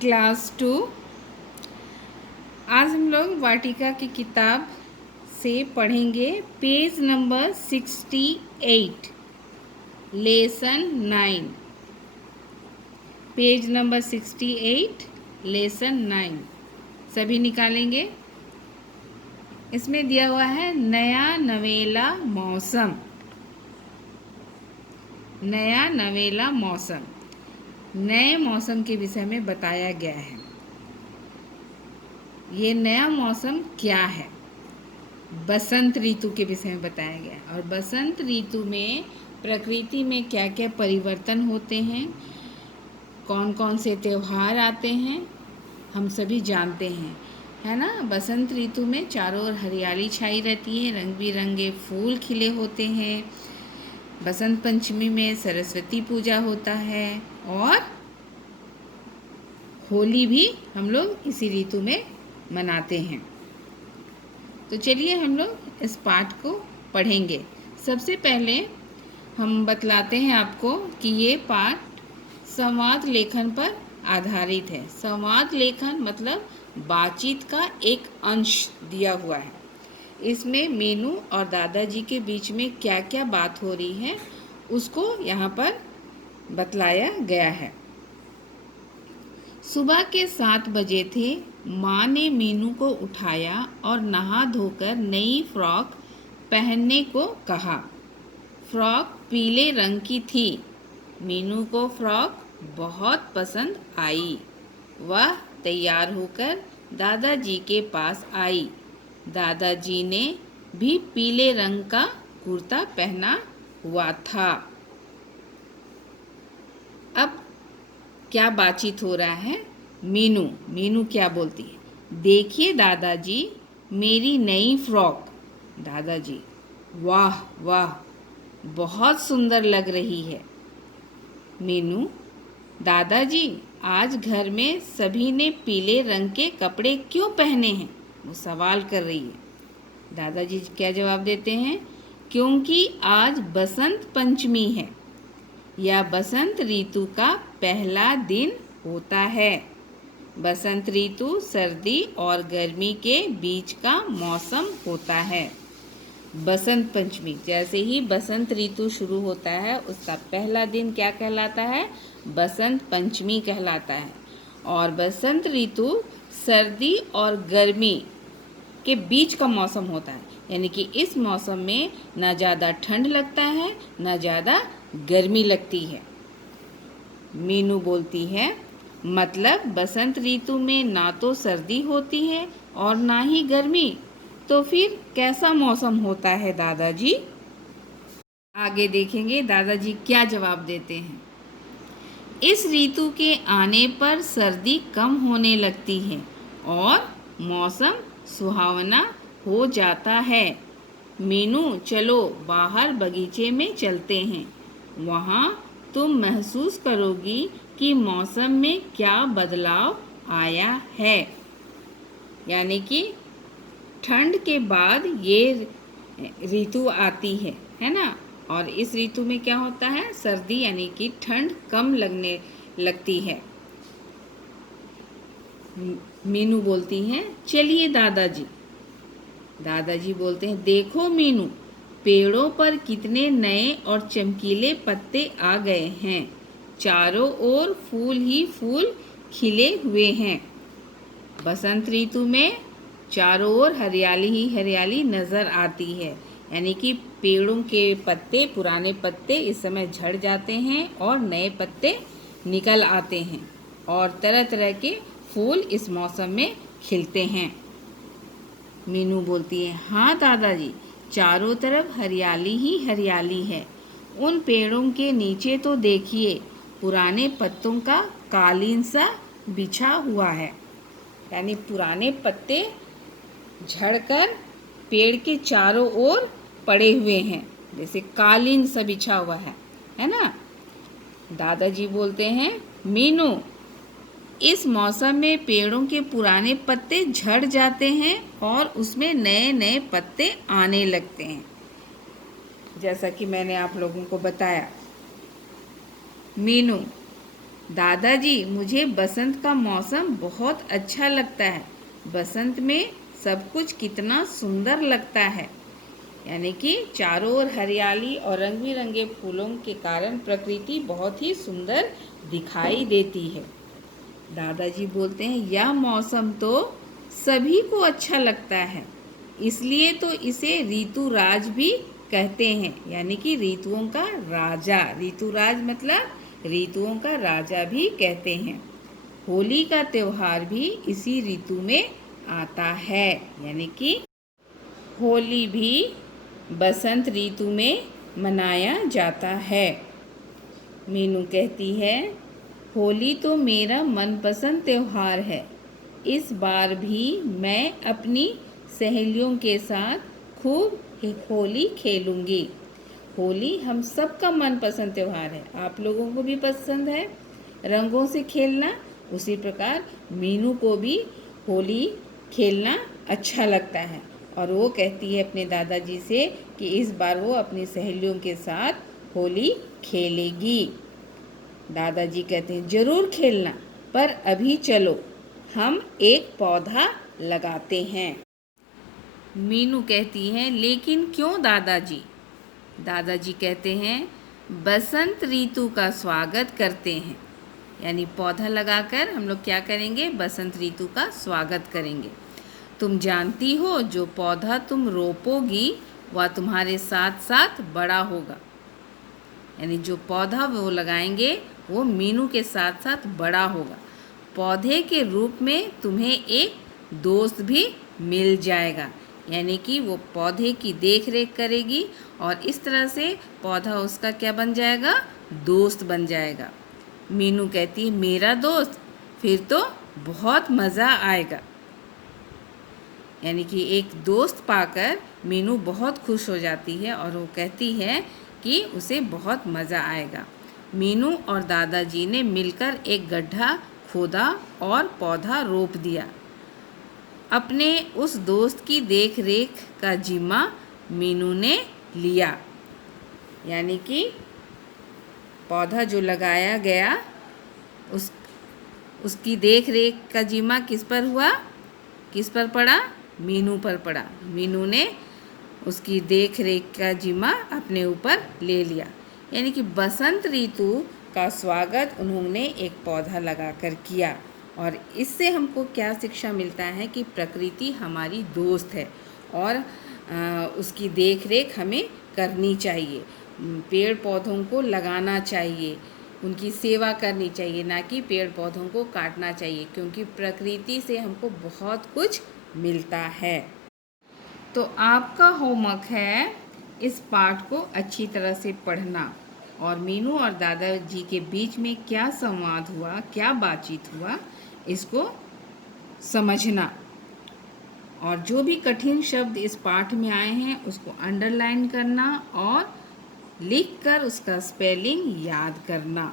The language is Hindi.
क्लास 2। आज हम लोग वाटिका की किताब से पढ़ेंगे page number 68, lesson 9। Page number 68, lesson 9 सभी निकालेंगे। इसमें दिया हुआ है नया नवेला मौसम। नया नवेला मौसम नए मौसम के विषय में बताया गया है। ये नया मौसम क्या है? बसंत ऋतु के विषय में बताया गया है। और बसंत ऋतु में प्रकृति में क्या क्या परिवर्तन होते हैं, कौन कौन से त्यौहार आते हैं, हम सभी जानते हैं, है ना। बसंत ऋतु में चारों ओर हरियाली छाई रहती है, रंग बिरंगे फूल खिले होते हैं। बसंत पंचमी में सरस्वती पूजा होता है और होली भी हम लोग इसी ऋतु में मनाते हैं। तो चलिए हम लोग इस पाठ को पढ़ेंगे। सबसे पहले हम बतलाते हैं आपको कि ये पाठ संवाद लेखन पर आधारित है। संवाद लेखन मतलब बातचीत का एक अंश दिया हुआ है। इसमें मीनू और दादाजी के बीच में क्या क्या बात हो रही है उसको यहाँ पर बतलाया गया है। सुबह के 7 बजे थे। माँ ने मीनू को उठाया और नहा धोकर नई फ्रॉक पहनने को कहा। फ्रॉक पीले रंग की थी। मीनू को फ्रॉक बहुत पसंद आई। वह तैयार होकर दादाजी के पास आई। दादाजी ने भी पीले रंग का कुर्ता पहना हुआ था। अब क्या बातचीत हो रहा है? मीनू क्या बोलती है? देखिए दादाजी, मेरी नई फ्रॉक। दादाजी, वाह वाह, बहुत सुंदर लग रही है। मीनू, दादाजी, आज घर में सभी ने पीले रंग के कपड़े क्यों पहने हैं? वो सवाल कर रही है। दादाजी क्या जवाब देते हैं? क्योंकि आज बसंत पंचमी है। यह बसंत ऋतु का पहला दिन होता है। बसंत ऋतु सर्दी और गर्मी के बीच का मौसम होता है। बसंत पंचमी, जैसे ही बसंत ऋतु शुरू होता है उसका पहला दिन क्या कहलाता है? बसंत पंचमी कहलाता है। और बसंत ऋतु सर्दी और गर्मी के बीच का मौसम होता है, यानी कि इस मौसम में ना ज़्यादा ठंड लगता है ना ज़्यादा गर्मी लगती है। मीनू बोलती है, मतलब बसंत ऋतु में ना तो सर्दी होती है और ना ही गर्मी, तो फिर कैसा मौसम होता है दादाजी? आगे देखेंगे दादाजी क्या जवाब देते हैं। इस ऋतु के आने पर सर्दी कम होने लगती है और मौसम सुहावना हो जाता है। मीनू, चलो बाहर बगीचे में चलते हैं। वहाँ तुम महसूस करोगी कि मौसम में क्या बदलाव आया है। यानी कि ठंड के बाद ये ऋतु आती है ना। और इस ऋतु में क्या होता है? सर्दी, यानी कि ठंड कम लगने लगती है। मीनू बोलती हैं, चलिए दादाजी। दादाजी बोलते हैं, देखो मीनू, पेड़ों पर कितने नए और चमकीले पत्ते आ गए हैं। चारों ओर फूल ही फूल खिले हुए हैं। बसंत ऋतु में चारों ओर हरियाली ही हरियाली नज़र आती है, यानी कि पेड़ों के पत्ते, पुराने पत्ते इस समय झड़ जाते हैं और नए पत्ते निकल आते हैं और तरह तरह के फूल इस मौसम में खिलते हैं। मीनू बोलती है, हाँ दादाजी, चारों तरफ हरियाली ही हरियाली है। उन पेड़ों के नीचे तो देखिए, पुराने पत्तों का कालीन सा बिछा हुआ है। यानी पुराने पत्ते झड़कर पेड़ के चारों ओर पड़े हुए हैं, जैसे कालीन सा बिछा हुआ है ना। दादाजी बोलते हैं, मीनू, इस मौसम में पेड़ों के पुराने पत्ते झड़ जाते हैं और उसमें नए नए पत्ते आने लगते हैं, जैसा कि मैंने आप लोगों को बताया। मीनू, दादाजी, मुझे बसंत का मौसम बहुत अच्छा लगता है। बसंत में सब कुछ कितना सुंदर लगता है। यानी कि चारों ओर हरियाली और रंग बिरंगे फूलों के कारण प्रकृति बहुत ही सुंदर दिखाई देती है। दादाजी बोलते हैं, यह मौसम तो सभी को अच्छा लगता है, इसलिए तो इसे ऋतुराज भी कहते हैं। यानी कि ऋतुओं का राजा, ऋतुराज मतलब ऋतुओं का राजा भी कहते हैं। होली का त्योहार भी इसी ऋतु में आता है। यानी कि होली भी बसंत ऋतु में मनाया जाता है। मीनू कहती है, होली तो मेरा मनपसंद त्योहार है। इस बार भी मैं अपनी सहेलियों के साथ खूब होली खेलूंगी। होली हम सबका मनपसंद त्योहार है। आप लोगों को भी पसंद है रंगों से खेलना। उसी प्रकार मीनू को भी होली खेलना अच्छा लगता है और वो कहती है अपने दादाजी से कि इस बार वो अपनी सहेलियों के साथ होली खेलेगी। दादाजी कहते हैं, जरूर खेलना, पर अभी चलो हम एक पौधा लगाते हैं। मीनू कहती है, लेकिन क्यों दादाजी? दादाजी कहते हैं, बसंत ऋतु का स्वागत करते हैं। यानी पौधा लगाकर हम लोग क्या करेंगे? बसंत ऋतु का स्वागत करेंगे। तुम जानती हो, जो पौधा तुम रोपोगी वह तुम्हारे साथ साथ बड़ा होगा। यानी जो पौधा वो लगाएंगे वो मीनू के साथ साथ बड़ा होगा। पौधे के रूप में तुम्हें एक दोस्त भी मिल जाएगा। यानी कि वो पौधे की देख रेख करेगी और इस तरह से पौधा उसका क्या बन जाएगा? दोस्त बन जाएगा। मीनू कहती है, मेरा दोस्त? फिर तो बहुत मज़ा आएगा। यानी कि एक दोस्त पाकर मीनू बहुत खुश हो जाती है और वो कहती है कि उसे बहुत मज़ा आएगा। मीनू और दादाजी ने मिलकर एक गड्ढा खोदा और पौधा रोप दिया। अपने उस दोस्त की देख रेख का जिम्मा मीनू ने लिया। यानी कि पौधा जो लगाया गया उसकी देख रेख का जिम्मा किस पर हुआ? किस पर पड़ा? मीनू पर पड़ा। मीनू ने उसकी देख रेख का जिम्मा अपने ऊपर ले लिया। यानी कि बसंत ऋतु का स्वागत उन्होंने एक पौधा लगाकर किया। और इससे हमको क्या शिक्षा मिलता है कि प्रकृति हमारी दोस्त है और उसकी देख रेख हमें करनी चाहिए। पेड़ पौधों को लगाना चाहिए, उनकी सेवा करनी चाहिए, ना कि पेड़ पौधों को काटना चाहिए, क्योंकि प्रकृति से हमको बहुत कुछ मिलता है। तो आपका होमवर्क है इस पाठ को अच्छी तरह से पढ़ना और मीनू और दादाजी के बीच में क्या संवाद हुआ, क्या बातचीत हुआ, इसको समझना। और जो भी कठिन शब्द इस पाठ में आए हैं उसको अंडरलाइन करना और लिखकर उसका स्पेलिंग याद करना।